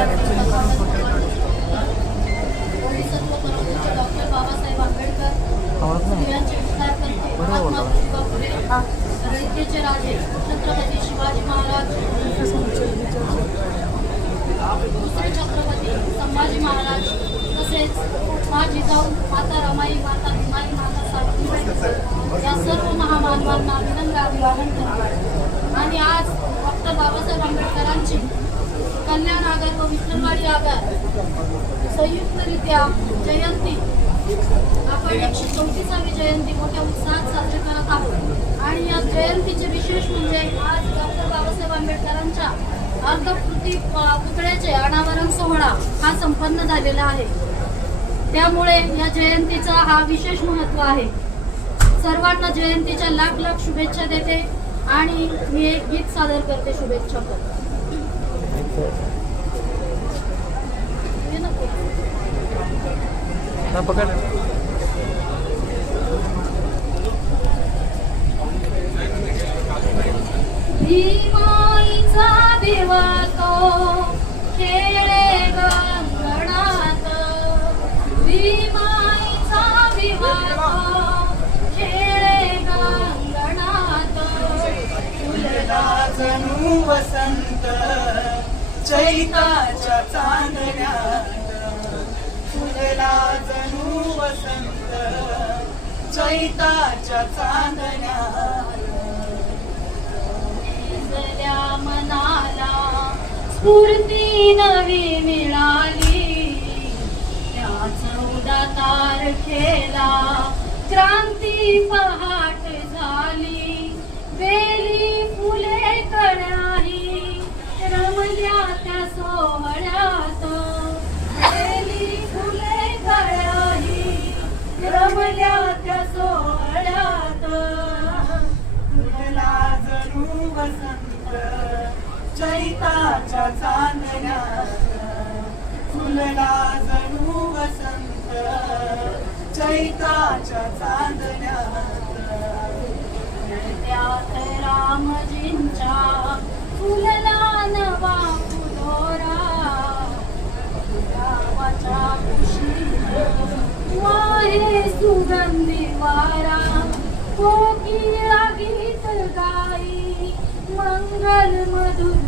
Doctor Babasaheb Ambedkar यांचे विचार करते महात्मा ज्योतिबा फुले, रयतेचे राजे छत्रपती शिवाजी महाराज, दुसरे छत्रपती संभाजी महाराज, तसेच माझी जाऊ माता रमाई, माता भीमाई, माता सावित्रीबाई या सर्व महामानवांना विनम्र अभिवादन करतो. आणि आज डॉक्टर बाबासाहेब आंबेडकरांची कल्याण आगार व विठ्ठलवाडी आगार संयुक्तरित्या जयंती आपण 134वी जयंती मोठ्या उत्साहात साजरी करत आहोत. आणि या जयंतीचे विशेष म्हणजे आज डॉक्टर बाबासाहेब आंबेडकरांच्या अर्धकृती पुतळ्याचे अनावरण सोहळा हा संपन्न झालेला आहे. त्यामुळे या जयंतीचा हा विशेष महत्त्व आहे. सर्वांना जयंतीच्या लाख लाख शुभेच्छा देते आणि मी एक गीत सादर करते शुभेच्छा करते. भीमाईचा दिवा तो खेळे गंगणात, भीमाईचा दिवा तो खेळे गंगणात. फुलला जणू वसंत चैताच्या चांदण्यात, फुलला जणू वसंत चैताच्या चांदण्यात. मनाला स्फूर्ती नवी मिळाली, त्या 14 तारखेला क्रांती पहाट झाली. बेली फुले कण्याही रमल्या त्या सोहळ्यात, बेली फुले कण्याही रमल्या त्या सोहळ्यात. फुलला जणू वसंत चैताच्या चांदण्यात, फुलला जणू वसंत चैताच्या चांदण्यात. त्यात रामजींच्या फुलला नवा फुलोरा, गावाच्या कुशीत वाहे सुगंधी वारा. कोकिळा गीत गाई मंगल मधुर